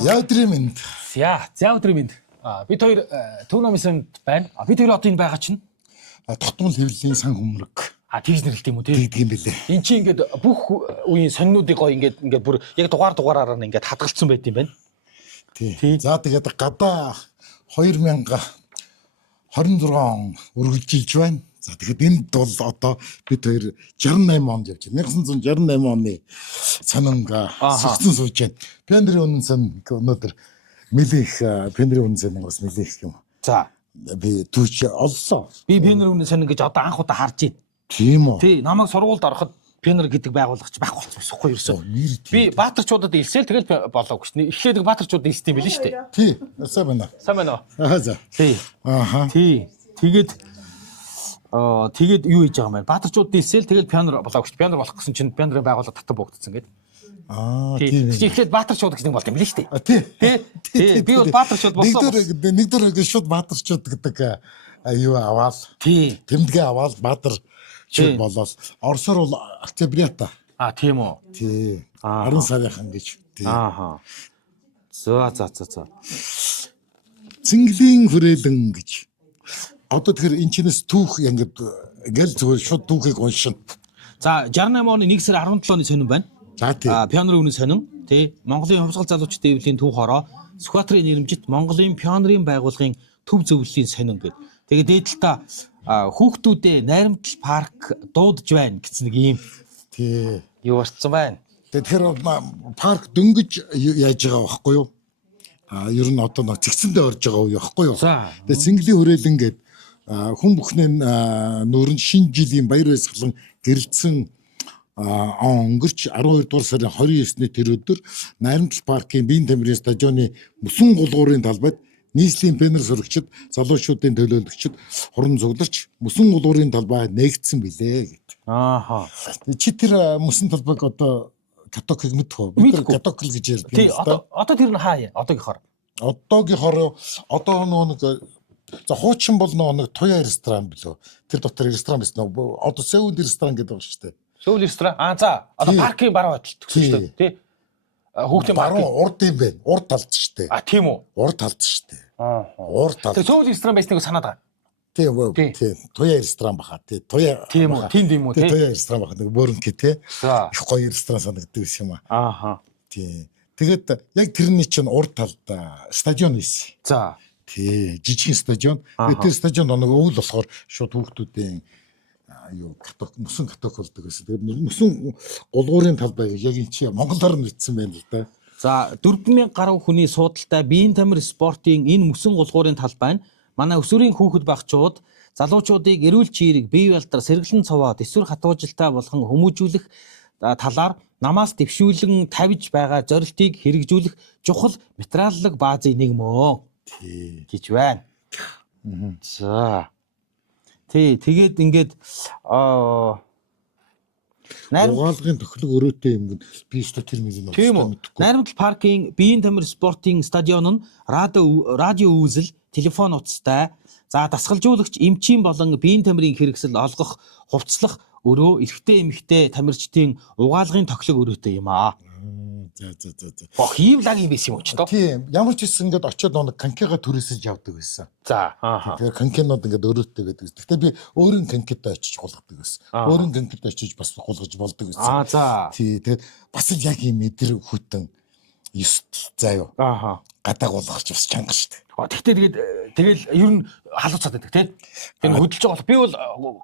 За өдрийн мэнд. За өдрийн мэнд. Бид хоёр төв намын санд байна. Бид хоёр одоо энэ байгаа чинь Тогтмол хэвлэлийн сан хүмрэг. Тэгж нэрлэдэг юм уу тий? Тэгдэг юм билээ. Энд чинь ингээд бүх үеийн сонинуудыг гоё ингээд бүр яг дугаараараа ингээд хадгалсан байт юм байна. Тий. За тэгээд гадаа 2026 үргэлжилж байна. За тэгэхэд энд бол одоо бид хоёр 68 онд явж байна. 1968 оны сананга сэгцэн сууж байна. Пендрийн үнэн сан өнөөдөр нэлээх пендрийн үнэн сан бас нэлээх юм. За би түүч оллоо. Би пенер үнэн сан гэж одоо анх удаа харж байна. Тийм үү? Тий, намайг сургуульд ороход пенер гэдэг байгууллагч байхгүй болчихсохгүй ерөөсөө. Би Баатарчуудад илсээл тэгэл болоогүй шнэ. Эхлээд Баатарчууд илсдэм билээ шүү дээ. Тий, сайн байна. Сайн байна Аа уу? за. Тий. Ааха. Тий. Тэгээд юу хийж байгаа юм бэ? Баатарчууд дийлсэл тэгэл пианер болоогүй шүү. Пианер болох гэсэн чинь пианерын байгууллага татан богдсон гэдэг. Тийм. Эхлээд Баатарчууд гэж нэг болт юм лээ шүү дээ. Тий. Би бол Баатарчууд болсон. Нэгдүгээр шууд Баатарчууд гэдэг юу аваад. Тий. Тэмдгээ аваад Баатарчууд болоод Оросоор бол Октябрята. Тийм үү. Тий. 10 сарынхан гэж. Тий. Ааха. За. Цэнгэлийн хүрээлэн гэж. Одоо тэгэхээр энэ чинээс түүх ингээл зүгээр шууд түүхийг уншина. За 68 оны 1 сар 17-ны сонин байна. За тий. Пианерын үнэн сонин. Тий. Монголын хувьсгал залуучдын эвлэлийн түүх хороо Сүхбаатарын нэрмжит Монголын пианерын байгууллагын төв зөвлөлийн сонин гэдэг. Тэгээд дээдлээ хүүхдүүдээ Найрамдал парк дуудаж байна гэсэн нэг юм. Тий. Юу болцсон байна. Тэгэхээр парк дөнгөж яаж байгаа байхгүй юу? Ер нь одоо нэг цэгцэндээ орж байгаа уу яахгүй юу? Тэгээд цэнгэлийн хүрээлэн гээд хүн бүхний нүүрэн шинэ жилийн баяр баясгалан гэрэлтсэн өнгөрч 12 дугаар сарын 29-ний тэр өдөр Найрамдал паркын биеийн тамирын стадионы мөсөн гулгуурын талбайд нийслэлийн пенер сурагчид, залуучуудын төлөөлөгчид, хуран цугладарч мөсөн гулгуурын талбайд нэгдсэн билээ гэдэг. Ааха. Чи тэр мөсөн талбайг одоо катокыг мэдэх үү? Бид катокл гэж ярьдаг юм байна. Одоо тэр нь хаа одоогийнхоор. Одоогийнхоор одоо нэг за хуучин бол нэг туяа ресторан билүү. Тэр дотор ресторан байсан. Одоо Сөүл ресторан гэдэг байна шүү дээ. Сөүл ресторан. За одоо паркийн баруун талд төгсөж шүү дээ. Тий. Хүүхдийн баруун урд юм байна. Урд талд шүү дээ. Тийм үү? Урд талд шүү дээ. Урд талд. Тэр Сөүл ресторан байсныг санаад байгаа. Тийм. Туяа ресторан баха. Туяа. Тийм үү? Тийм үү? Туяа ресторан баха. Нэг бөөрөнхий тий. Их гоё ресторан санагддаг юм аа. Ааха. Тийм. Тэгээд яг тэрний чинь урд талд стадион байсан. За. Тий, жижигхэн стадион. Тэр стадионд нэг өвөл болохоор шууд хүүхдүүдийн мөсөн каток болдог гэсэн. Тэгээд мөсөн гулгуурын талбай яг энэ чи Монголоор нэрдсэн байна л да. За 4000 гаруй хүний суудалтай биеийн тамир спортын энэ мөсөн гулгуурын талбай нь манай өсвөрийн хүүхэд багчууд залуучуудыг эрүүл чирэг, бие балдар, сэргэлэн цовоод эсвэр хатуужилтаа болгон хүмүүжүүлэх талаар намаас дэвшүүлэн тавьж байгаа зорилтыг хэрэгжүүлэх чухал материаллык баазын нэг мөн гэж байна. За. Тэгээд ингээд угаалгын тохилог өрөөтэй юм би өстө тэр мэлэн мэдгүй. Найрамдал паркын биеийн тамир спортын стадион нь радио үүсэл, телефон утастай, за дасгалжуулагч, эмчийн болон биеийн тамирын хэрэгсэл олгох, хувцлах өрөө эрэгтэй эмэгтэй тамирчдын угаалгын тохилог өрөөтэй юм аа. За. Бох ийм лаг юм байсан юм ч тоо. Тийм. Ямар ч хэсэг ингээд очиод нэг канкега түрээсэж явдаг байсан. За. Тэгэхээр канкенууд ингээд өрөөтэй байдаг. Гэхдээ би өөрийн канкетай очиж гулгадаг байсан. Өөрийн канкетай очиж бас гулгаж болдог байсан. За. Тий. Тэгээд бас л яг юм эдэр хүтэн 9 заа юу. Гадаг гулгарч бас чанга штэ. Тэгэл ер нь халууцаад байдаг тий. Тэр хөдөлж байгаа бол би бол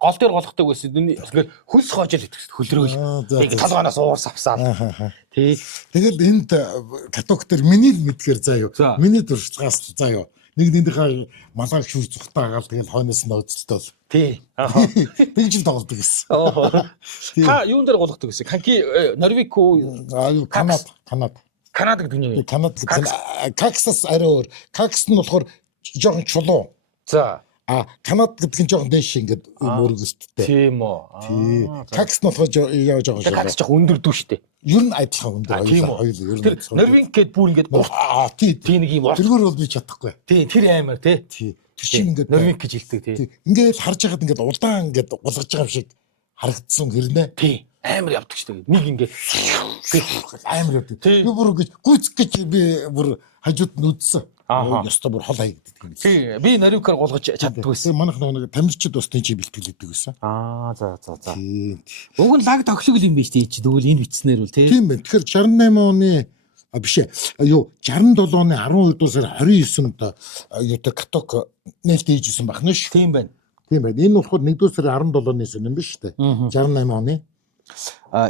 гол дээр голгодог байсан. Тэгэхээр хөлс хоожол идэх гэсэн хөлрөөл. Яг толгоноос уус авсаад. Тий. Тэгэл энд каток дээр миний л мэдгээр заа юу. Миний туршлагаас заа юу. Нэг нэндийнхаа малгай шүүр зүхтаагаал тэгэл хойноос нь нөөцөлтөл. Тий. Тэгж л тоглодог гэсэн. Та юун дээр голгодог гэсэн? Канки Норвег уу? Канада гэдэг нь юу? Канада гэдэг Каксас арай өөр. Какс нь болохоор жоохон чулуу. За. Канада гэдэг нь жоохон дээш ингээд өөргөсттэй. Тийм үү. Тий. Какс нь болохоор яа жоохон шулуу. Какс жоохон өндөр дүү штэ. Ер нь адилхан өндөр хоёул ер нь. Норвег гэд бүр ингээд тий нэг юм. Тэргээр бол би чадахгүй. Тий, тэр аймаар тий. Тэр чинь ингээд Норвег гэж хэлдэг тий. Ингээд харж байхад ингээд удаан ингээд гулгаж байгаа юм шиг харагдсан хэрнээ. Тий. амар явдаг шүү дээ. Нэг ингээд амар явдаг. Би бүр гэж гүцэх гэж би бүр хажууд нь үдсэн. Ёстой бүр хол хаягддаг юм. Тий. Би наривкаар голгож чаддаг байсан. Манайх нэг тамирчид усны чи бэлтгэлээдэг байсан. За. Тийм. Уг нь лаг тоглол юм биш тий. Тэгвэл энэ бичснээр бол тий. Тийм байна. Тэгэхээр 68 оны биш ээ. 67 оны 12 дугаар сар 29-нд одоо каток нээлттэй хийжсэн байна ш. Тийм байна. Тийм байна. Энэ болохоор 1-р сарын 17-ны сэн юм биш үү? 68 оны.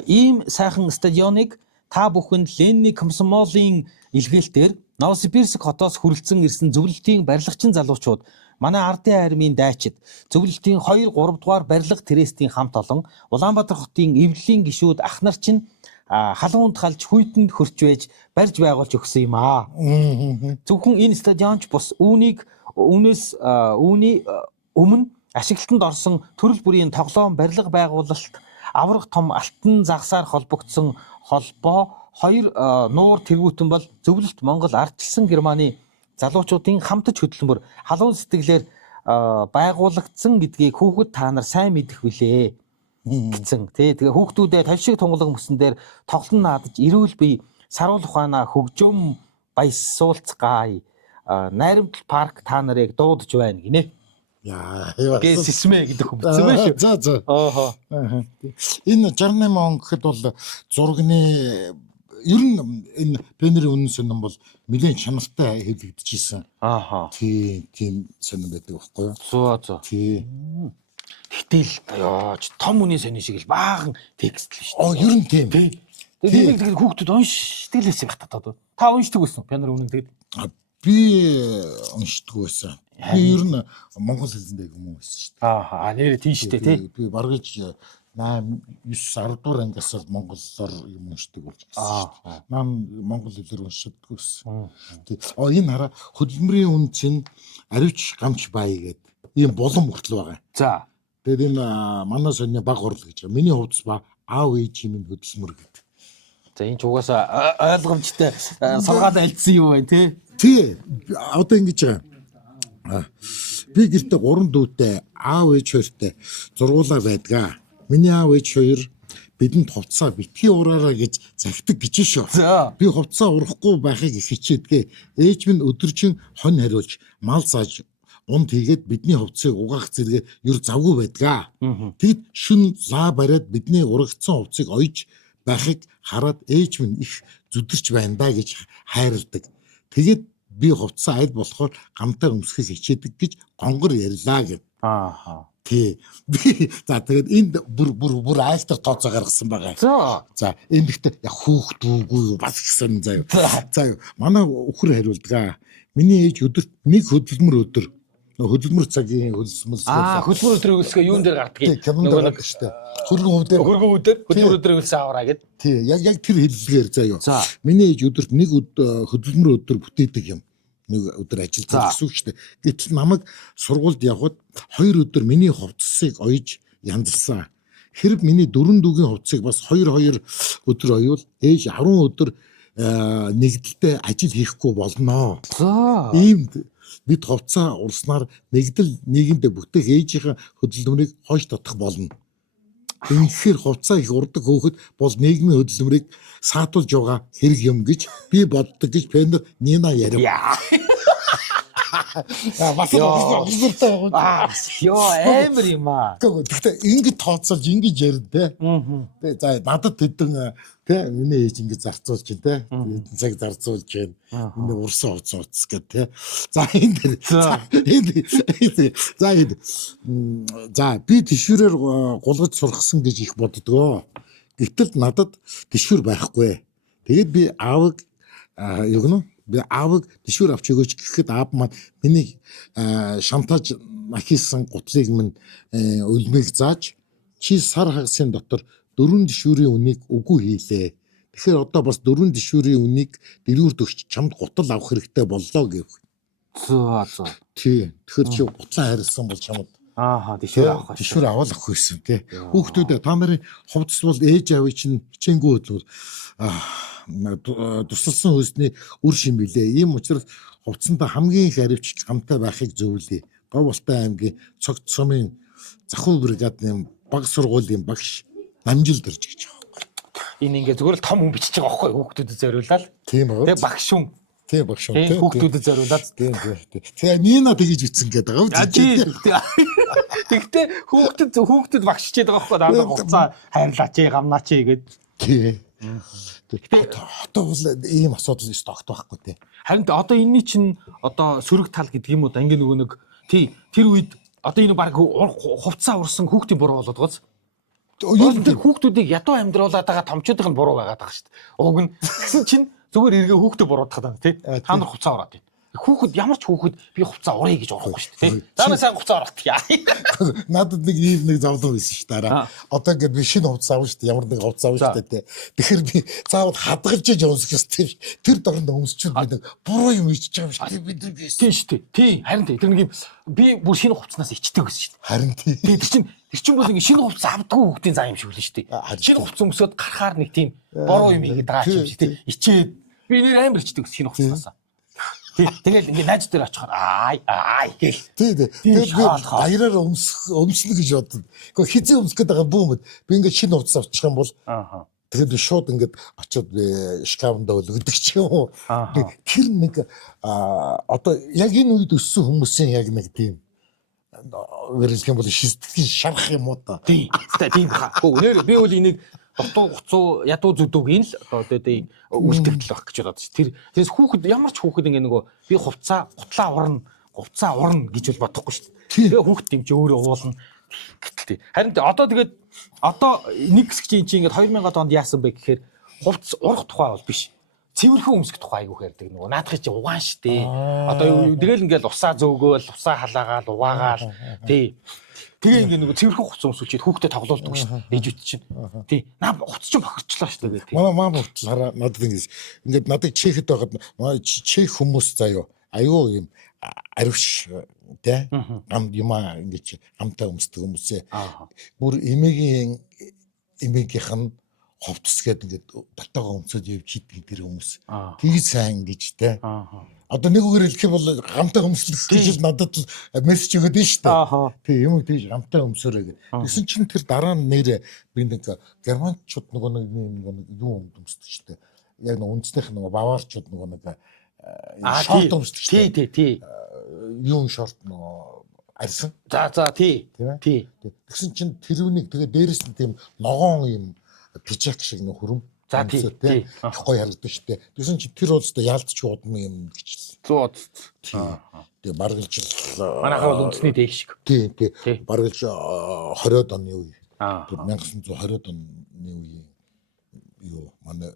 Ийм сайхан стадионыг та бүхэнд Ленний комсомолын илгээлтээр Новосибирск хотоос хүрэлцэн ирсэн зөвлөлтийн барилгачин залуучууд манай ардын армийн дайчид зөвлөлтийн 2 3 дугаар барилга трестийн хамт олон Улаанбаатар хотын эвлэлийн гишүүд ах нар чинь халуунд халж хүйтэнд хөрч байж барьж байгуулж өгсөн юм аа. Зөвхөн энэ стадионч бус үүний өмнө ашиглалтанд орсон төрөл бүрийн тоглоом барилга байгуулалт аврах том алтан загсаар холбогдсон холбоо 2 нуур тэргүүтэн бол зөвлөлт Монгол ардчилсан Германы залуучуудын хамтж хөдөлмөр халуун сэтгэлээр байгуулагдсан гэдгийг хүүхэд та нар сайн мэдэх билээ гэсэн. Тэгээ хүүхдүүдээ тавшиг тунгалаг мөсөн дээр тоглон наадаж эрүүл бие саруул ухаанаа хөгжөм баясуулцгаая. Найрамдал парк та нарыг дуудаж байна гинэ. Гэсэсмэ гэдэг юм байна шүү. За. Энэ 68 он гэхэд бол зургийн ер нь энэ пенерийн үнэн сонирн бол нэлээд чанартай хэлэгдэжсэн. Тийм сонирн байдаг байхгүй юу? За. Тийм. Гэтэл том үнийн сонирн шиг л баахан текст л шүү. Ер нь тийм. Тэгээд хүүхдүүд уншдаг л байсан гэх та. Та уншдаг байсан пенер үнэн тэгээд. Би уншдаг байсан. Би ер нь монгол хэлэндээ юм байсан шүү дээ. Нэрээ тийм шүү дээ тий. Би баргаж 8 9 10 дугаар ангиас л монголоор юм уншдаг болж гисэн. Нам монгол хэлээр уншдаг байсан. Энэ хараа хөдөлмөрийн үн чинь аривч гамч бай гэдэг ийм болон хүртэл байгаа. За. Тэгээд энэ манай сонины баг орлог гэж байгаа. Миний хувьд ба аав ээжийн минь хөдөлмөр гэдэг. За энэ ч угаасаа ойлгомжтой сургаал альцсан юм байна тий. Тий. Одоо ингэж байгаа. Би гэртээ 3 дүүтэй аав ээж хоёртой зургуулаа байдгаа. Миний аав ээж хоёр бидэнд хувцаа битгий ураараа гэж захидаг гэж шүү. Би хувцаа урахгүй байхыг их хичээдгээ. Ээж минь өдөржин хонь хариулж мал зааж унд хийгээд бидний хувцсыг угаах зэрэг ер завгүй байдгаа. Тэгэд шүн лаа бариад бидний урагдсан хувцсыг ойж байхыг хараад ээж минь их зүдэрч байна да гэж хайрладаг. Тэгээд би хувцас аль болохоор гамтаа өмсөхийг хичээдэг гэж гонгор ярьлаа гэв. Тий. За тэгээд энд бүр айлтар тооцоо гаргасан байгаа. За энэ ихтэй яг хүүхдүүгүй бас гэсэн заяа. За манай өхөр хариулдаг. Миний ээж өдөрт нэг хөдөлмөр цагийн хөлсмөл. Хөдөлмөр өдрөө үлсгээ юун дээр гардгийг. Нөгөө нэг шүү дээ. Хөргөн өдөр хөдөлмөр өдрөө үлсээ аваараа гэд. Тий. Яг тэр хэллэгээр заяа. Миний ээж өдөрт нэг хөдөлмөр өдөр бүтээдэг юм. Нэг өдөр ажилладаг гэсэн үг шүү дээ. Гэтэл намайг сургуульд явхад 2 өдөр миний хувцсыг ойж янзлсан. Хэрэг миний 4 дүүгийн хувцсыг бас 2 өдөр оюул ээж 10 өдөр нэгдэлтэй ажил хийхгүй болно. Ийм бид хувцаа урснаар нэгдэл нийгэмдээ бүтээх ээжийнхээ хөдөлмөрийг хойш татах болно. Тэгэхээр хувцаа их урдаг хөөхд бол нийгмийн хөдөлмөрийг саатуулж байгаа хэрэг юм гэж би боддог гэж Пенер Нина ярив. Амар юм аа. Гэхдээ ингэж тооцоолж ингэж ярив те. За надад тэдэн те миний ээж ингэж зарцуулж байна те. Эдэн цаг зарцуулж байна. Миний урсан уц гэх те. За энэ за би тишүүрээр гулгаж сургасан гэж их боддгоо. Гэтэл надад тишүүр байхгүй. Тэгээд би аавыг би аавыг тишүүр авч өгөөч гэхэд аав маань миний шантаж хийсэн гутлыг минь өлмийг зааж чи сар хагасын дотор 4 тишүүрийн үнийг үгүй хийлээ. Тэгэхээр одоо бас 4 тишүүрийн үнийг дэрүүрд өгч чамд гутал авах хэрэгтэй боллоо гэв. Тий. Тэгэхээр чи гутлаа харилсан бол чамд тишүүр авах байсан тий. Хүүхдүүдээ та нарын хувцас бол ээж аавын чинь хичээнгүй хөдөлмөр тусалсан хөлсний үр шим билээ. Ийм учраас хувцсандаа хамгийн их аривч хамтаа байхыг зөвлөе. Говьолтой аймгийн цогц сумын захуу бригадны баг сургуулийн багш намжилт ирж гэж. энэ ингээ зүгээр л том хүн бичиж байгаа байхгүй хүүхдүүдэд зориулаад. Тийм үү. Тэгээ багш хүн. Тийм багш хүн. Тийм хүүхдүүдэд зориулаад. Тийм. Тэгээ Нина тэгэж бичсэн гэдэг байгаа. Тэгтээ хүүхдэд багшчээд байгаа байхгүй даа хуцаа хайрлаач гамнаач гээд. Тийм. Тэгтээ одоо бол ийм асуудал өст огт байхгүй тий. Харин одоо энэний чинь одоо сөрөг тал гэдэг юм уу да ингээ нөгөө нэг тэр үед одоо энэ баг хувцаа урсан хүүхдийн буруу болоод гоц. Юу тэр хүүхдүүдийг ядуу амьдруулаад байгаа томчуудын буруу байгаад байгаа шүү дээ. Уг нь гэсэн чинь зүгээр эргээ хүүхдээ буруудах гэдэг тий. Та нар хувцаа ураад байна. Хүүхэд ямар ч хүүхэд би хувцаа уръя гэж урахгүй шүү дээ тий. Заанаа сайн хувцаа ураах яа. Надад нэг зовлон байсан шүү дээ. Одоо ингээд би шинэ хувцас авсан шүү дээ. Ямар нэг хувцас авсан шүү дээ. Тэгэхээр би заавал хадгалж иж өмсөх ёстой. Тэр дорнд өмсчүүл би нэг буруу юм ичж байгаа юм шүү дээ. Бид нар тийм шүү дээ. Тийм харин тэр нэг юм би бүр шинэ хувцаснаас ичдэг гэсэн шүү дээ. Харин тийм. Тэр чинь бол ингэ шинэ хувцас авдаггүй хүүхдийн зам юм шиг л шүү дээ. Шинэ хувцас өмсөд гарахаар нэг тийм буруу юм хийгээд байгаа юм шиг тий. Ичээд би нэр амар ичдэг шинэ хувцаснаас. Тэгэл ингээ найз дээр очихоор аа гэл. Тэгээд би баяраар өмснө гэж бодод. Гэхдээ хизээ өмсөх гээд байгаа бүүмэд би ингээ шинэ хувцас авчих юм бол тэгээд би шууд ингээ очиод шкафнда өлгөдөг ч юм уу. Тэр нэг одоо яг энэ үед өссөн хүмүүсийн яг нэг тийм вэрэлх юм бол шистгэл шарах юм уу та. Тийм хаа. Нэр би бол энийг дутуу гуцуу ядуу зүдүүгийн л одоо тийм үлдэгдэл байх гэж бодож. Тэрс хүүхэд ямар ч хүүхэд ингээ нөгөө би хувцаа урна гэж бол бодохгүй шүү дээ. Тэгээ хүүхэд юм чи өөрөө уулна гэтэл тий. Харин одоо тэгээд одоо нэг хэсэг чинь ингээ 2000 онд яасан бэ гэхээр хувцас урах тухай бол биш. Цэвэрхэн өмсөх тухай айгуу ярьдаг нөгөө наадахыг чи угаан штэ. Одоо тэгэл ингээл усаа зөөгөөл, усаа халаагаал, угаагаал тий. Тэгээ ингээ нөгөө цэвэрхэн хувцас өмсүүлчихэд хүүхдэд тоглоулдаг шүү дээ. Ээжүүд чинь. Тий. Наа хувцас чинь бохирчлаа шүү дээ. Маа хувцасаараа надад ингээд надад чехэд байгаад чех хүмүүс заяа аюу юм аривш тий. Гам юмаа ингээ хамтаа өмсдөг хүмүүсээ. Бүр эмээгийнх нь хувцас гэдэг ингээд батагаа өмсөд явж хийдэг тэр хүмүүс. Тгий сайн гэж тий. Одоо нэг үгээр хэлэх юм бол гамтаа өмслөх гэж надад мессеж өгöd нь шүү дээ. Тий юм тийж гамтаа өмсөөрэй гэх. Тэгсэн чинь тэр дараа нь нэр би нэг германчууд нэг юу өмсдөг шүү дээ. Яг нэг үндснийх нэг баварчууд нэг шорт өмсдөг шүү дээ. Тий. Юу шорт нөгөө арьсан. За тий. Тэгсэн чинь тэрүүнийг тэгээ дээрэс нь тийм ногоон юм пижак шиг нэг хөрөм. За тий. Гоё харагдаж штэ. Тэгсэн чи тэр уустай яалтч удмын юм гэж. 100. Тэгээ баргалж манайхаа бол үндэсний дээх шиг. Тий. Баргалж 20-од оны үе. 1920-од оны үе юу манай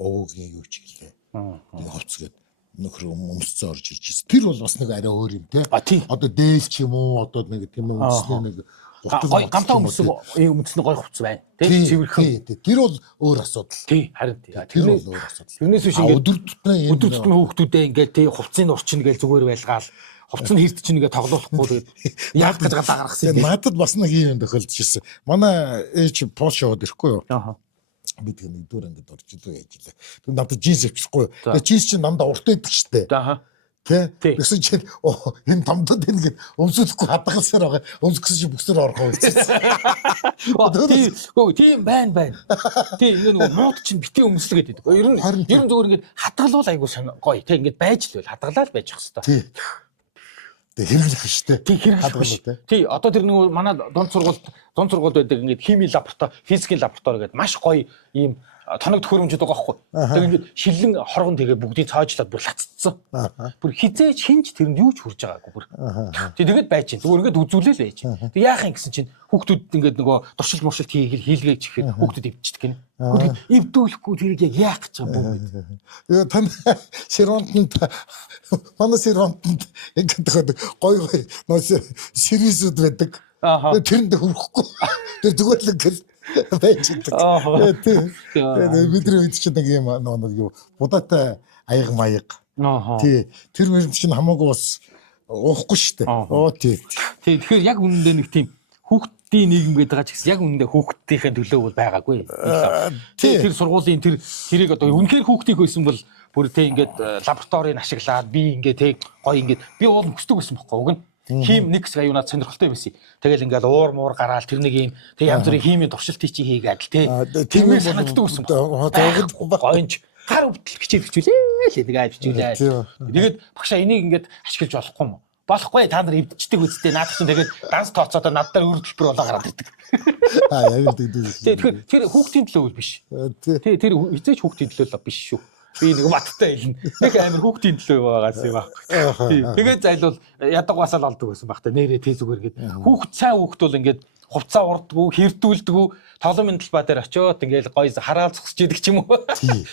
овоогийн юу ч гэлээ. Тэгээ хувцгээд нөхөр өмсцөө орж ирж ирсэн. Тэр бол бас нэг арай өөр юм те. Одоо дээл ч юм уу одоо нэг тийм үндэсний нэг гамтаа өмсөх үндэсний гой хувцас байна. Тэ цэвэрхэн. Тэр бол өөр асуудал. Тий, харин тий. Тэр бол өөр асуудал. Тэрнээс биш ингээд өдөр тутмын хүүхдүүдээ ингээд тий хувцсыг урчин гээл зүгээр байлгаал хувцас нь хэрд чинь ингээд тоглохгүй тэгээд яг гэж галаа гаргасан юм. Надад бас нэг юм тохиолдож ирсэн. Манай ээж Польш яваад ирэхгүй юу? Бид нэг дүүр ингээд орж илүү яаж илээ. Тэгээд надад джинс авчихгүй. Тэгээд джинс чинь дандаа урт байдаг штэ. Тэ. Гэсэн чинь энэ томдод ингээд өмсөхгүй хадгалсаар байгаа. Өмсгсөн чинь бүксээр орох үйлчсэн. Тийм байна. Тийм ингээ нөгөө мууд чинь битээ өмслөгээд байдаг. Ер нь зөвөр ингээд хадгалвал айгуу гоё. Тэ ингээд байж л байл хадгалаад байж ах хэвээр. Тэг хэрэглэх штэ. Тий хэрэглэх. Тий одоо тэр нөгөө манай дунд сургуульд байдаг ингээд хими лаборатори, физикийн лаборатори гэдэг маш гоё ийм тоног төхөөрөмжүүд байгаа байхгүй. Тэр ингээд шилэн хоргон тэгээ бүгдийг цаажлаад бүр лаццсан. Бүр хизээч хинж тэрэнд юу ч хүрж байгаагүй бүр. Тэгээд байж чинь. Зүгээр ингээд үзүүлээл байж. Тэг яахын гэсэн чинь хүүхдүүд ингээд нөгөө туршил муршилт хийлгээж ихэд хүүхдүүд ивчдэг гинэ. Хүүхдүүд ивдүүлэхгүй тэрийг яг яах гэж байгаа юм бэ? Яа тань сервантанд манай сервантанд ингээд гоё нөө сервисүүд байдаг. Тэрэнд хүрэхгүй. Тэр зүгээр л ингээд байж байгаа. Тэгээд бидний үед чинь нэг юм нэг юу будаатай аяг маяг. Тий. Тэр мөрөнд чинь хамаагүй бас уухгүй шүү дээ. Тий. Тэгэхээр яг үнэндээ нэг тийм хүүхдийн нийгэм гэдэг байгаа ч гэсэн яг үнэндээ хүүхдийнхээ төлөө бол байгаагүй. Тэр сургуулийн тэрийг одоо үнэхээр хүүхдийн хөөсөн бол бүр тэг ингээд лабораторийг ашиглаад би ингээд тэг гоё ингээд би уул өсдөг гэсэн бохгүй уг нь. Хим нэг хэсэг аюу надад сонирхолтой байсан. Тэгэл ингээл уур муур гараал тэр нэг юм тэг янз бүрийн химийн туршилт чи хийгээд тий. Тиймээс санагддаг байсан. Гойнч гар өвдөл хичээлээ л тэгээ бичүүлээ. Тэгээд багшаа энийг ингээд ашиглаж болохгүй юм. Болохгүй та нар эвдчихдэг үсттэй наадах чинь тэгээд данс тооцоодоо над дээр өөр төлбөр болоо гараад ирдэг. Яг л тэгдэг. Тэгэхээр тэр хүүхдийн төлөө биш. Тий тэр эцээч хүүхдийн төлөө биш шүү. Би нэг баттай хэлнэ. Нэг амар хүүхдийн төлөө байгаас юм байхгүй. Тэгээд зайлвал ядагвасаа л олдог байсан баг та нэрээ тий зүгээр гээд. Хүүхд сайн хүүхд бол ингээд хувцаа урдгүү, хэрдүүлдэггүй, тоглоомын талбай дээр очиод ингээл гоё хараал зогсож идэг ч юм уу.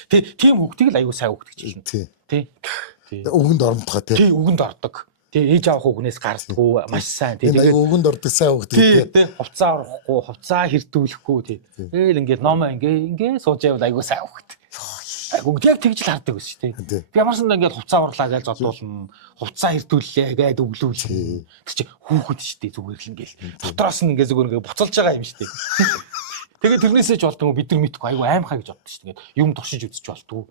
Тийм хүүхдийг л аягүй сайн хүүхд гэж хэлнэ. Тий. Өгөнд оромтгоо тий. Тий өгөнд ордог. Тэгээ ээж аав хүүхнээс гардаггүй маш сайн тий. Тэгээ өгөнд ордог сайн хүүхд тий. Хувцаа урахгүй, хувцаа хэрдүүлэхгүй тий. Тэгэл ингээд номоо ингээ сууж байвал аягүй сайн хүүхд. Айгуу яг тэгж л хардаг байсан шүү дээ. Би ямарсан ингээд хувцаа урлаа гэж зодуулна. Хувцаа хэрдүүллээ гээд өглөөлнө. Тэр чи хүүхэд шүү дээ зүгээр л ингээл. Дотроос нь ингээд зүгээр ингээд буцалж байгаа юм шүү дээ. Тэгээд тэрнээсээ ч болдгоо бид нар мэдхгүй айгуу аимхаа гэж боддог шүү дээ. Ингээд юм туршиж үзэж болдгоо.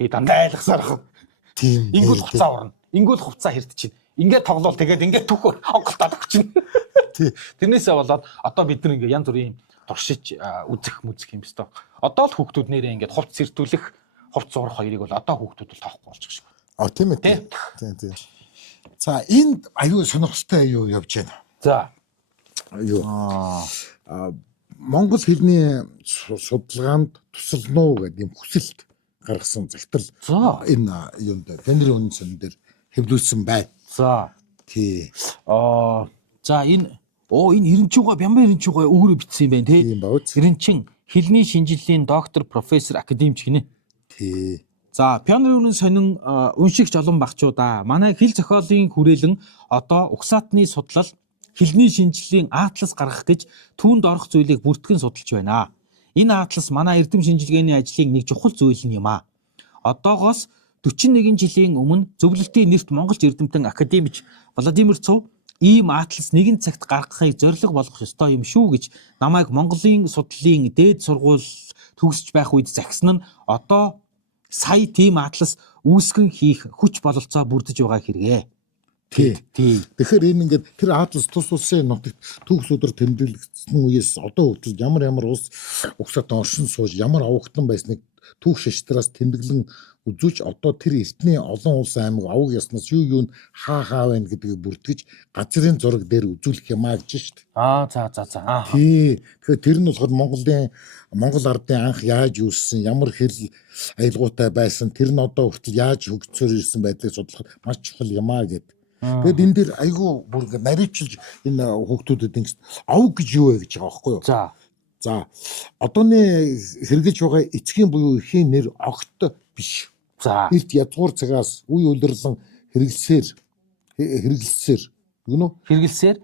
Тэгээд дандаа айлгасаар ах. Тийм. Ингүүл хувцаа урна. Ингүүл хувцаа хэрдчихэв. Ингээд тоглоул тэгээд ингээд түүх онголтоод өгч. Тэрнээсээ болоод одоо бид нар ингээд янз бүрийн туршиж үзэх юм байна. Одоо л хүүхдүүд нэрээ ингээд хувц сэрдүүлэх, хувц зурх хоёрыг бол одоо хүүхдүүд бол тоохгүй болж байгаа шүү. Тийм ээ. Тийм. За энд аюу сонирхолтой аюу явж байна. За. Аюу. Монгол хэлний судалгаанд тусална уу гэдэг юм хүсэлт гаргасан захидал энэ юунд Фенри үнэн сан дээр хэвлүүлсэн байна. За. Тий. За энэ эренчуга Бямбан эренчуга өөрөө бичсэн юм байна тий. Тийм бауз. Эренчин хэлний шинжилгээний доктор, профессор, академич гинэ. Тий. За, Фенри үнэн сонин уншигч олон багчуудаа манай хэл зохиолын хүрээлэн одоо угсаатны судлал хэлний шинжилгээний атлас гаргах гэж түүнд орох зүйлийг бүртгэн судалж байна. Энэ атлас манай эрдэм шинжилгээний ажлын нэг чухал зүйл юм а. Одоогоос 41 жилийн өмнө зөвлөлтийн нэрт Монголч эрдэмтэн академич Владимир Цов ийм атлас нэгэн цагт гаргахыг зорилго болгох ёстой юм шүү гэж намайг Монголын судлалын дээд сургууль төгсөж байх үед загсан нь одоо сая тийм атлас үүсгэн хийх хүч бололцоо бүрдэж байгаа хэрэгэ. Тий. Тэгэхээр энэ ингээд тэр атлас тус улсын нутагт төгс өдөр тэмдэглэгдсэн үеэс одоо хүртэл ямар улс угсаат оршин сууж ямар авахтан байсныг түүх шаштраас тэмдэглэн үзүүлж одоо тэр эртний олон улс аймаг аваг яснаас юу хаа байна гэдгийг бүртгэж газрын зураг дээр үзүүлэх юмаа гэж шүү дээ. За. Тий. Тэгэхээр тэр нь болохоор Монгол ардын анх яаж үүссэн, ямар хэл аялгаутай байсан, тэр нь одоо хүртэл яаж хөгжсөөр ирсэн байдлыг судлах маш чухал юмаа гэдэг. Тэгэд энэ дээр айгүй бүр ингэ наривчилж энэ хүүхдүүдэд ингэ авг гэж юу вэ гэж байгаа байхгүй юу? За. Одооны хэрэгжилж байгаа эцгийн буюу эхийн нэр огт биш. За. Эрт ядгуур цагаас үе улирлан хэрэгэлсээр юу нэ? Хэрэгэлсээр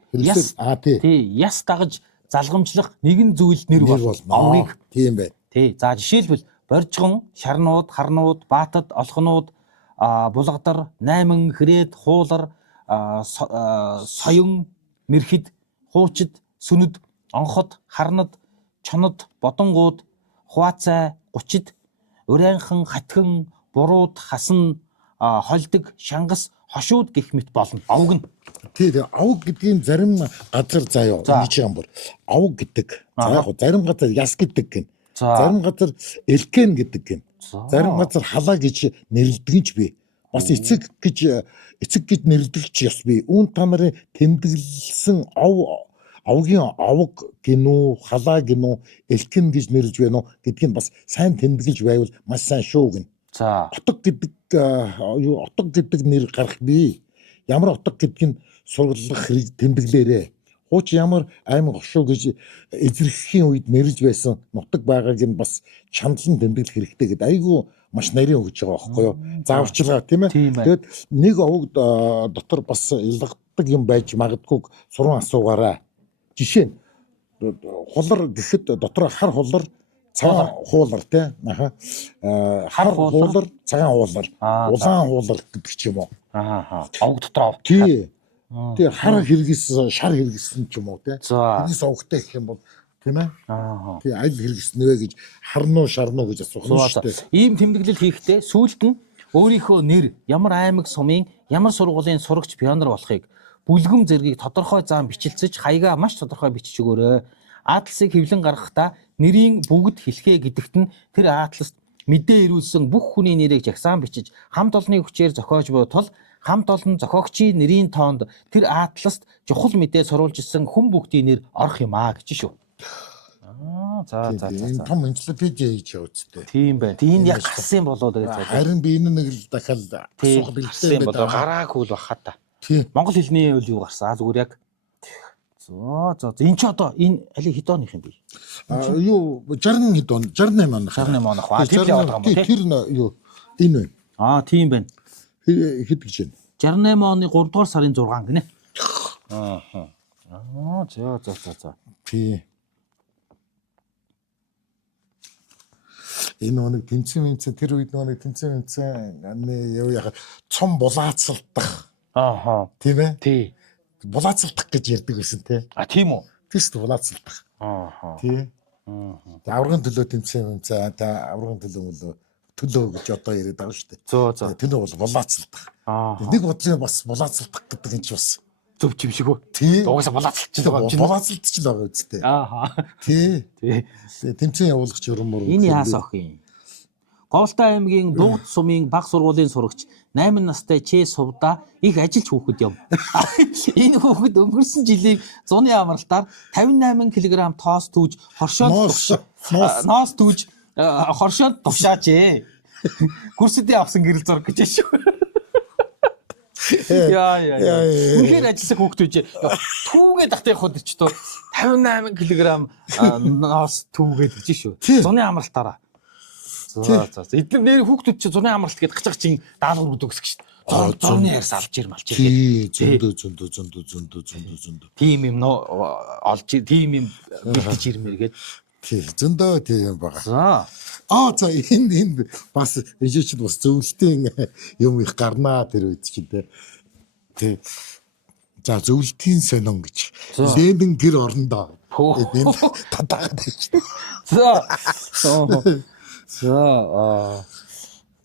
тий. Яс дагаж залгамжлах нэгэн зүйл нэр бол аврыг. Тийм бай. Тий. За жишээлбэл Боржгон, Шарнууд, Харнууд, Баатад, Олхнууд, Булгадар, Найман, Хэрээд, Хуулар, Соён, Мэрхэд, Хуучид, Сүнэд, Онход, Харнад, Чонод, Бодонгууд, Хуваацай, Гучид, Урайнхан, Хатган, Бурууд, Хасан, Холдог, Шангас, Хошууд гэх мэт болно. Авг нь. Тий, авг гэдгийн зарим газар заяа ингэж юм бүр. Авг гэдэг. За яг зарим газар яс гэдэг гин. Зарим газар элкен гэдэг гин. Зарим газар халаа гэж нэрлэдэг ч бий. Бас эцэг гэж нэрлэдэг ч ёс бий. Үүн та нарын тэмдэглэсэн авгийн авг гинүү, халаа гинүү, элкен гэж нэрлэж байна уу гэдгийг бас сайн тэмдэглэж байвал маш сайн шүү гин. За. Отог гэдэг нэр гарах бий. Ямар отог гэдг нь сургалах хэрэг тэмдэглээрээ. Хууч ямар аймаг хошуу гэж эзэрхэхийн үед нэрлж байсан нутаг байгааг нь бас чандлан тэмдэглэх хэрэгтэй гэдэг. Айгүй маш нарийн өгж байгаа байхгүй юу? Зааварчилгаа тийм ээ. Тэгэд нэг овог дотор бас ялгдаг юм байж магадгүй суран асуугаарай. Жишээ нь хулар гэхэд дотор хар хулар, цагаан хуулар тийм хар хуулар, цагаан хуулар, улаан хуулар гэдэг ч юм уу. Овог дотор овог. Тий. Тэгээ хар хэрэгсэн, шар хэрэгсэн ч юм уу тийм. Тэрнээс овогтой гэх юм бол тийм ээ. Тий аль хэрэгсэн вэ гэж харнуу шарнуу гэж асуух нь шүү дээ. Ийм тэмдэглэл хийхдээ сүүлд нь өөрийнхөө нэр, ямар аймаг сумын, ямар сургуулийн сурагч пионер болохыг бүлгэм зэргийг тодорхой зам бичилцэж хаягаа маш тодорхой бичиж өгөөрэй. Атласыг хэвлэн гаргахдаа нэрийн бүгд хэлхээ гэдэгт нь тэр атласт мэдээ ирүүлсэн бүх хүний нэрийг жагсаан бичиж хамт олонны хүчээр зохиож буй тул хамт олон зохиогчийн нэрийн тоонд тэр атласт чухал мэдээ сурулж исэн хүн бүгдийн нэр орох юм аа гэж шүү. За. Энэ том энциклопеди хийж явуулцтэй. Тийм байна. Тийм яг гарсан болоод байгаа. Харин би энэ нэг л дахиад асуух бэлтсэн болоо гараагүй л бахаа та. Тийм. Монгол хэлний үйл юу гарсан? Зүгээр яг. За. Энэ ч одоо энэ али хэд оных юм бэ? Юу 60 хэд он 68 он. 68 онох. Тэр яваад байгаа юм тийм. Тэр юу энэ байна. Тийм байна. Хэд гэж байна? 68 оны 3 дугаар сарын 6 гинэ. За. Тийм. Энэ нэг тэмцэн тэр үед нэг тэмцэн юу яхаа цом булаацалдах. Тийм ээ? Тий. Булаацалдах гэж ярьдаг байсан те. Тийм үү? Тест булаацалдах. Тий. Аврагын төлөө тэмцэн та аврагын төлөө гэж одоо яриад байгаа шүү дээ. Тэр бол булаацалдах. Нэг бодлоо бас булаацалдах гэдэг нь ч бас зөв юм шиг үү? Тий. Угаасаа булаацалдчих байгаа юм чинь. Булаацалдчих байгаа үстэй. Тий. Тэмцэн явуулгач өрмөр. Энэ яасан өх юм? Говьтай аймгийн Дугт сумын баг сургуулийн сурагч 8 настай Чэ Сувда их ажилч хүүхэд юм. Энэ хүүхэд өнгөрсөн жилийн зуны амралтаар 58 кг тоос түүж хоршоод тушаажээ. Курсэдээ авсан гэрэл зураг гэж шүү. Яа. Үнэхээр ажилласан хүүхэд үж түүгээ дахтай явахд ч тоо 58 кг ноос түүгээд гэж шүү. Зуны амралтаараа. За. Эдгээр нэр хүүхдүүд чи зуны амралт гэдэг гацах чинь даалгавар өгдөг шүү дээ. Зуны ярьс алж ирмалж зөндөө. Тийм юм олж тийм юм бэлдэж ирмээр гээд. Тий, зөндөө тийм байгаа. За. Энэ бас ээжид бас зөвлөлтийн юм их гарнаа тэр үед чинь тий. За зөвлөлтийн сонин гэж. Ленин гэр орондоо. Энэ татаад байж. За.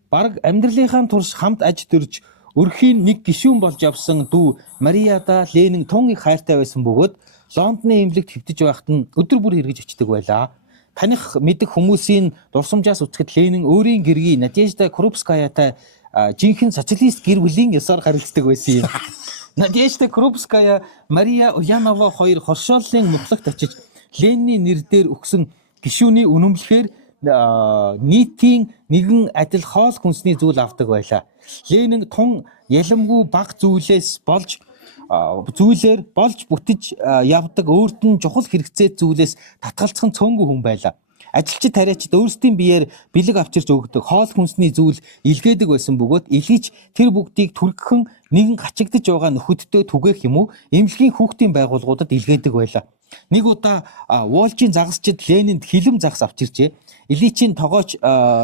Бараг амьдралынхаа турш хамт аж төрж өрхийн нэг гишүүн болж явсан дүү Мариада Ленин тун их хайртай байсан бөгөөд Лондоны эмнэлэгт хэвтэж байхад нь өдөр бүр хэрэгж очдөг байлаа. Таних мэдих хүмүүсийн дурсамжаас үцгэд Ленин өөрийн гэргий Надежда Крупскаятай жинхэнэ социалист гэр бүлийн ёсоор харилцдаг байсан юм. Надежда Крупская, Мария Ульянова хоёр хоршооллын мухлагт очиж Ленины нэр дээр өгсөн гишүүний үнэмлэхээр нийтийн нэгэн адил хоол хүнсний зүйл авдаг байлаа. Ленин тун ялэмгүй баг зүйлээс болж бүтэж явдаг өөрт нь чухал хэрэгцээ зүйлээс татгалзах цөөнгүй хүн байлаа. Ажилчид тариачид өөрсдийн биеэр бэлэг авчирч өгдөг хоол хүнсний зүйл илгээдэг байсан бөгөөд илгийч тэр бүгдийг түргхэн нэгэн гачигдж байгаа нөхөдтэй түгээх юм уу эмнэлгийн хүүхдийн байгууллагуудад илгээдэг байлаа. Нэг удаа Волжийн загасчид Ленинд хилэм загас авчирчээ. Ильичийн тогооч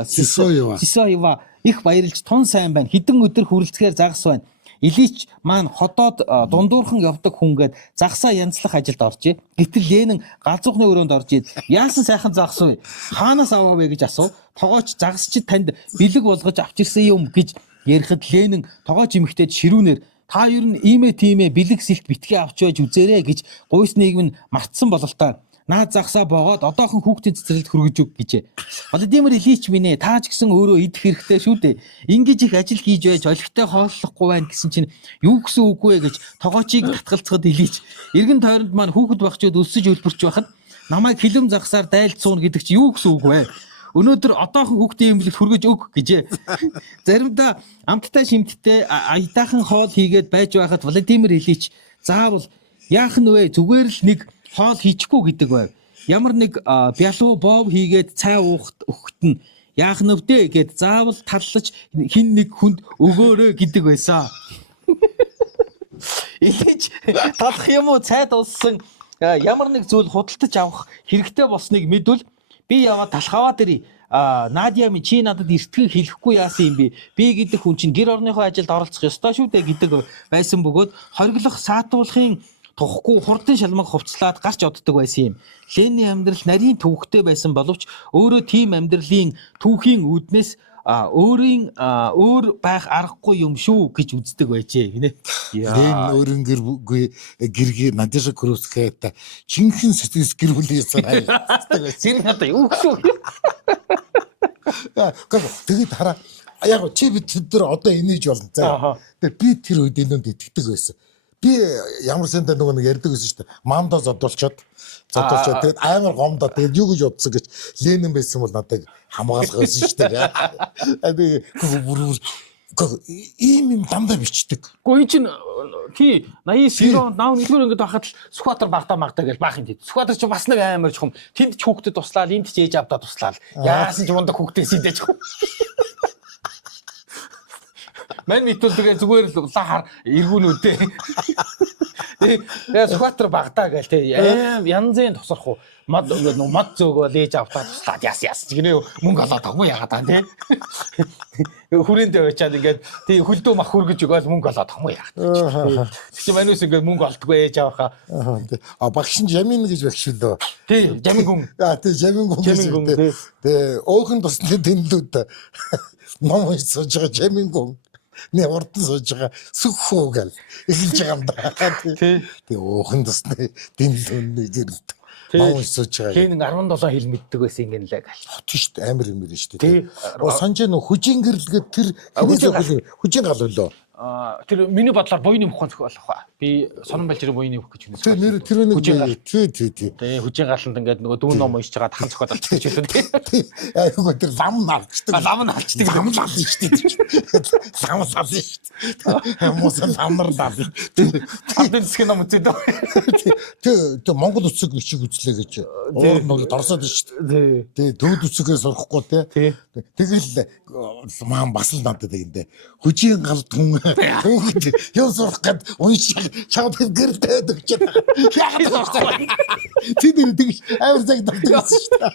Сисоева их баярлж тун сайн байна. Хэдэн өдөр хүрэлцгээр загас байна. Илич маань ходоод дундуурхан явдаг хүнгээд загсаа янзлах ажилд оржээ. Гэтэл Ленин галзуухны өрөөнд орж ид. Яасан сайхан загас вэ? Хаанаас аваа вэ гэж асуув. Тогооч загасчид танд бэлэг болгож авчирсан юм гэж ярихад Ленин тогооч эмэгтэйд ширүүнээр та ер нь иймээ тиймээ бэлэг сэлт битгий авч байж үзээрэй гэж гуйс нийгэм нь мартсан бололтой. Наад загсаа боогоод одоохон хүүхдийн цэцэрлэгт хүргэж өг гэжээ. Владимир Ильич минь та ч гэсэн өөрөө идэх хэрэгтэй шүү дээ. Ингэж их ажил хийж байж олигтой хооллохгүй байна гэсэн чинь юу гэсэн үг вэ гэж тогоочийг татгалцахад Ильич эргэн тойронд маань хүүхэд багчууд өлсөж өлбөрч байхад намайг хилэм загсаар дайлцуун гэдэг чи юу гэсэн үг вэ? Өнөөдөр одоохон хүүхдийн эмнэлэгт хүргэж өг гэжээ. Заримдаа амттай шимттэй аятайхан хоол хийгээд байж байхад Владимир Ильич заавал яах нь вэ? Зүгээр л нэг хоол хийчихгүй гэдэг байв. Ямар нэг бялуу боов хийгээд цай уухт өгөхт нь яах нь вдэ гэд заавал таллаж хин нэг хүнд өгөөрэй гэдэг байсан. Ильич талах юм уу цайд улсан ямар нэг зүйл худалдаж авах хэрэгтэй болсныг мэдвэл би яваад талхаваад ирье. Надя минь чи надад эртгэн хэлэхгүй яасан юм бэ? Би гэдэг хүн чинь гэр орныхоо ажилд оролцох ёстой шүү дээ гэдэг байсан бөгөөд хориглох саатуулахын тухгүй хурдан шалмаг хувцлаад гарч оддог байсан юм. Ленин амьдрал нарийн төвхтэй байсан боловч өөрөө тийм амьдралын түүхийн үүднээс өөрийн өөр байх аргагүй юм шүү гэж үздэг байжээ гинэ. Лен өөрийн гэргийн Надежда Крускаятай жинхэнэ сэтгэс гэр бүлийн сарай. Зэрэг одоо юу шүү. Тэгээд хараа яг чи бид тэр одоо инээж болно заа. Тэгээд би тэр үед энэнд итгэдэг байсан. Би ямар сандаа нөгөө нэг ярьдаг байсан шүү дээ. Мандо зодуулчаад тэгээд амар гомдоо тэгээд юу гэж бодсон гэж Ленин байсан бол надад хамгаалах байсан шүү дээ. Ийм юм дандаа бичдэг. Гэхдээ энэ чинь 89 онд наав нэгдүгээр ингээд байхад л Сүхбаатар багтаа гэж баах юм тийм. Сүхбаатар ч бас нэг амар чухам. Тэнд ч хүүхдэд туслаад, энд ч ээж авдаа туслаад. Яасан ч мундаг хүүхдээс идэж чухам. Мань митүүл тэгээ зүгээр л лахаар эргүүнүүдээ. Тэгээ Сүхбаатар багтаа гээл те янзын тусрах уу. Мад зөөгөө ээж авдаа туслаад яс гинэ мөнгө олоод авах яагаад таа те. Хүрээндээ очиад ингээд тий хөлдөө мах хүргэж өгөөл мөнгө олоод авах яагаад. Тэг чи манус ингээд мөнгө олдгүй ээж авахаа. Багш нь Жамин гэж багш лөө. Тий Жамин гүн. Тий Жамин гүн. Тэг өөхөн тусны тэнлүүд ном хийж сууж байгаа Жамин гүн. Нэ урд нь сууж байгаа сүххүү гэл эхэлж байгаа юм да. Тэг өөхөн тусны тэнлүүд гэрэлт. Ном хийж сууж байгаа. Хин 17 хэл мэддэг байсан юм лээ гал. Шүү дээ амар юм байна шүү дээ. Санаж нөх хүжин гэрэлгээд тэр хүжин гал өлөө. Тэр миний бодлоор буйны мөхөн болох ба. Би сонон балжирын буйны мөх гэж үнэс. Тэр нэг тий. Тэ хүжин галанд ингээд нөгөө дүүн ном уншиж байгаа тахан цохоод алчдаг ч үлээ. Тий. Айгуу тэр лам алчдаг. Лам нь алчдаг. Лам л алчдаг шүү дээ. Лам сална шүү дээ. Мос ламнар лав. Адын зэсгийн ном үзээд. Тэг Монгол үцэг бичиг үзлээ гэж өөр нэг дорсоод шүү дээ. Тэг төвд үцэгээ сурахгүй те. Тэгэл маань бас л надад ингэдэ. Хүжин галд хүн юм сурах гэд уншиж чамд гэрдээд өгч байгаа. Яг тийм тэгж амар цаг тавдаг гэсэн шүү дээ.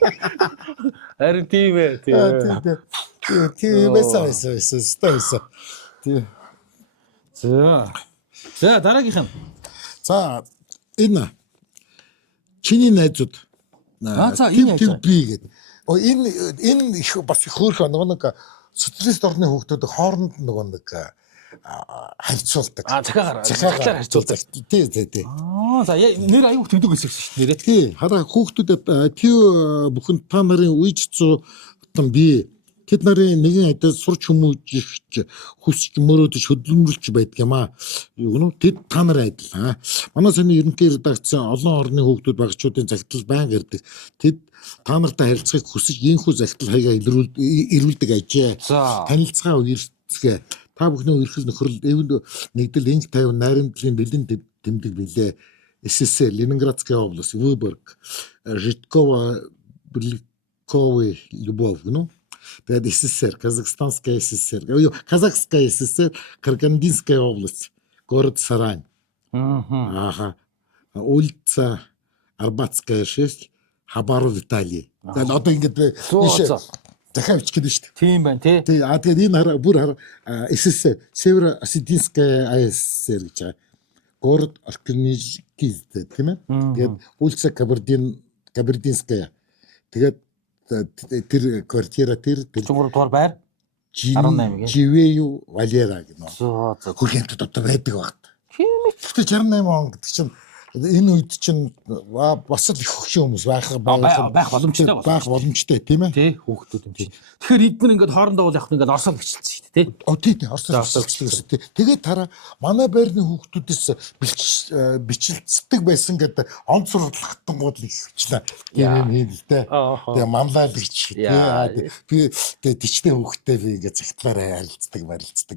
Харин тийм ээ. Тийм байсан. Тийм. За дараагийнх нь. За энэ чиний найзууд. За энэ тийм би гэдэг. Энэ их бас хөөрхөн нэг социалист орны хүүхдүүд хооронд нэг харьцуулдаг. Захиагаар харьцуулдаг. Тий. За нэр аюу тэгдэг гэсэн шүү дээ. Тий. Хараа хүүхдүүдэд тийм бүхэн та нарын үеж цуу тон би тэд нарын нэгэн адил сурч хүмүүжиж хүсч мөрөөдөж хөдөлмөрлж байдаг юм аа. Юу тэд та нарын адил. Манай сони ерөнхий редакцийн олон орны хүүхдүүд багчуудын загтал байнга ирдэг. Тэд та нартай харилцахыг хүсэж ийхүү загтал хаягаа ирүүлдэг ажээ. Танилцгаа үерцгээ. Та бүхний эрхэл нөхрөл эвд нэгдэл инх тайван найрамдлын бэлэн тэмдэг билээ. СССР, Ленинградская область, Выборг, Житкова, Беляковый, Любовь, тэгээд СССР, Казахстанская СССР, Казахская СССР, Карагандинская область, город Сарань. Улица Арбатская 6, Хабаров, Италия. Тэгээд одоо ингэж захиавч гэдэг шүү дээ. Тийм байна тий. Тэгээд энэ бүр СССР, Северо-Осетинская АССР гэж байгаа. Город Арканижский тийм ээ. Тэгээд улица Кабардинская. Тэгээд тэр квартира тэр 3 дугаар байр 18 гэ. Живею Валера гэнэ. Хөрхөнт дотор байдаг багт. Тийм ээ. Гэхдээ 68 он гэдэг чинь энэ үед чинь бас л их хөгшин хүмүүс байх боломжтой тийм ээ. Тий, хүүхдүүд юм чинь. Тэгэхээр эдгээр ингээд хоорондоо бол яг ингээд орсоор бичлсэн шүү дээ, тий. Тий, орсоор бичлсэн. Тэгээд тараа манай байрны хүүхдүүдээс бичлцдэг байсан гэдэг онцлогдтонгууд л их хвчлээ. Тийм юм л дээ. Тэгээ манлайлагч тий. Би тийчтэй хүүхдтэй би ингээд цагтлаараа харилцдаг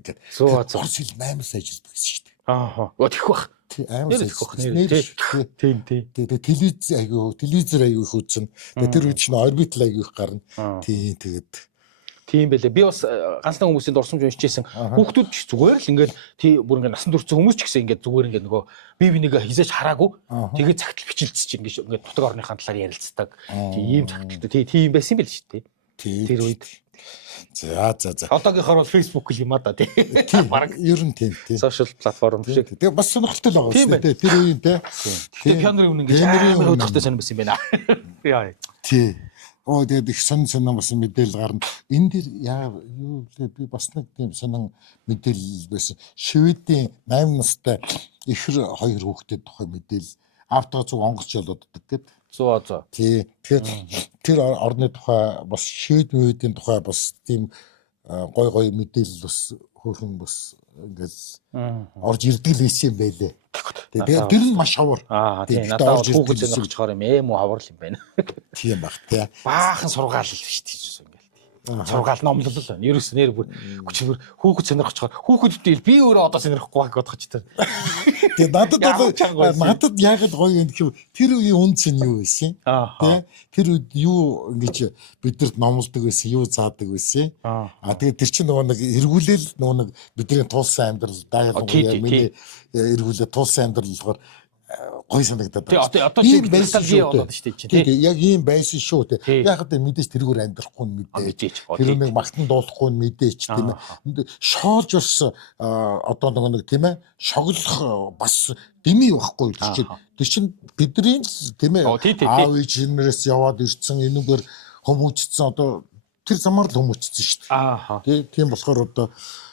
гэдэг. Орс хэл 8 сая ажилладаг гэсэн шүү дээ. Тэгэх бах. Тийм. Телевизэр аягүй их үзэн. Тэр үед чинь орбитал аягүй их гарна. Тийм тэгээд. Тийм байлээ. Би бас ганцхан хүмүүсийн дурсамж уншижсэн. Хүүхдүүд ч зүгээр л ингээд тий бүр ингээд насан туршсан хүмүүс ч гэсэн ингээд зүгээр ингээд нөгөө бие бинийг хизээж хараагүй. Тэгээд цагтл бичилцэж ингээд нутаг орныхаа талаар ярилцдаг. Тийм цагтл тийм байсан юм байл шүү дээ. Тэр үед. За. Одоогийнхоор бол Facebook л юм аа да тий. Бараг ер нь тийм. Сошиал платформ шиг. Тэгээ бас сонирхолтой л байгаа шүү дээ. Тэр үеийн тий. Тэгээ пианорын өмнө ингэж амар хөдөлгөөнтэй сонирхсан юм байна. Яа. Тий. Тэгээд их сонин бас мэдээлэл гарна. Энэ дэр яа юу лээ би бас нэг тийм сонин мэдээлэл байсан. Шведийн 8 настай ихэр 2 хүүхдэд тухай мэдээлэл автогоо зөв онгоцч болоод гэдэг. Зөө. Тий. Тэр орны тухай бас шведийн тухай бас тийм гой мэдээлэл бас хөөрхөн бас ингээл орж ирдэг л байсан юм байлээ. Тэгээд тэр нь маш хавар. Тийм надад хүүхэд зэнэрчхоор юм ээ муу хавар л юм байна. Тийм баг тий. Баахан сургаал л шүү дээ ингээл. Сургаал номлол л байна. Ерөөс нэр бүр хүчээр хүүхэд сонирхочхоор хүүхэдтэй би өөрөө одоо сонирхгүй байх бодох ч тэр. Тэгээд надад яагаад гоё юм гэвэл тэр үеийн үнц нь юу байсан? Тий. Тэр үед юу ингэж бидэрт номлодог байсан, юу заадаг байсан. Тэгээд тэр чинь нөгөө нэг эргүүлэл нөгөө нэг бидний тулсан амьдрал дагалгавар миний эргүүлээ тулсан амьдрал болохоор гой санагдаад байна. Одоо чи ностальги болоод шүү дээ. Тийм яг ийм байсан шүү дээ. Яг одоо мэдээж тэргээр амьдрахгүй нь мэдээж. Тэр нэг магтан дуулахгүй нь мэдээж тийм ээ. Шоолж бас одоо нэг тийм ээ шоглох бас дэмий байхгүй чинь. Тэр чинь бидний тийм ээ аав ээжнэрээс яваад ирсэн энэгээр хүмүүжсэн одоо тэр замаар л хүмүүжсэн шүү дээ. Тийм болохоор одоо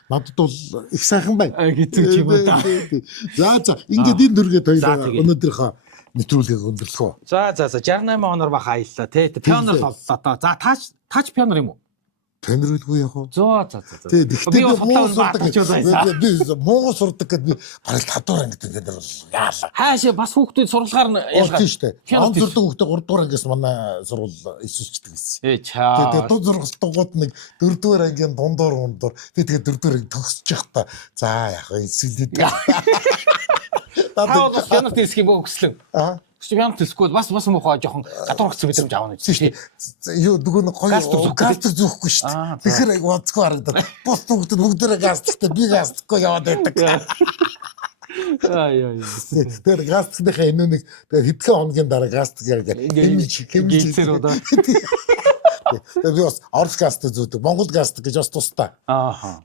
надад бол их сайхан байна. Хэцүү юм да. За ингээд энэ дүргээд хоёлаа өнөөдрийнхөө нэвтрүүлгийг өндөрлөхөө. За 68 оноор бах аяллаа тий. Пионер л оллоо доо. За тааж пионер юм уу? Пионергүй яг уу. За. Тэгэхдээ би Монгол сурдаг гэдэг би бараг татвар ангид ингээд бол яалаа. Хаашаа бас хүүхдүүд сурлагаар нь ялгаа. Тийм шүү дээ. Он сурдаг хүүхдээ 3 дугаар ангиас манай сургууль эсвэлчдэг гэсэн. Тэгээд дунд сургалтууд нэг 4 дугаар ангийн дундуур. Тэгээд 4 дугаар анги төгсөж явах та. За яг эсвэлдээ. Таа пионер хэлсэх юм уу өкслэн. Пионер хэлсэхгүй бас муухай жоохон гадуур хэсэг мэдрэмж авах нь тийм. Юу дгөө нэг гоё гастр зөөхгүй шүү дээ. Тэгэхээр аяг вацгүй харагдаад. Бус бүгдээрээ гастртай би гастргүй яваад байдаг. Тэр гастрынхаа энэ нэг хэдхэн хоногийн дараа гастр яг хэмжээсээр удаа. Тэгээд би бас орос гастр зүүдэг. Монгол гастр гэж бас тустай.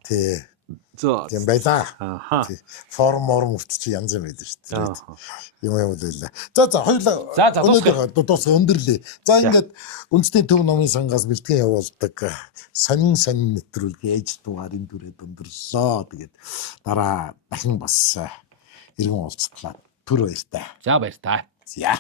Тий. Тийм байлаа. Форм мөрч янз юм байдаг шүү дээ. Юм байлаа. За хоёулаа өнөөдөр дуусах өндөрлөө. За ингээд үндэсний төв номын сангаас бэлтгэн явуулдаг сонин нэвтрүүлгийн ээж дугаарын дүрээд өндөрлөө. Тэгээд дараа дахин бас иргэн уулзтлаа. Түр баяртай. За баяртай. За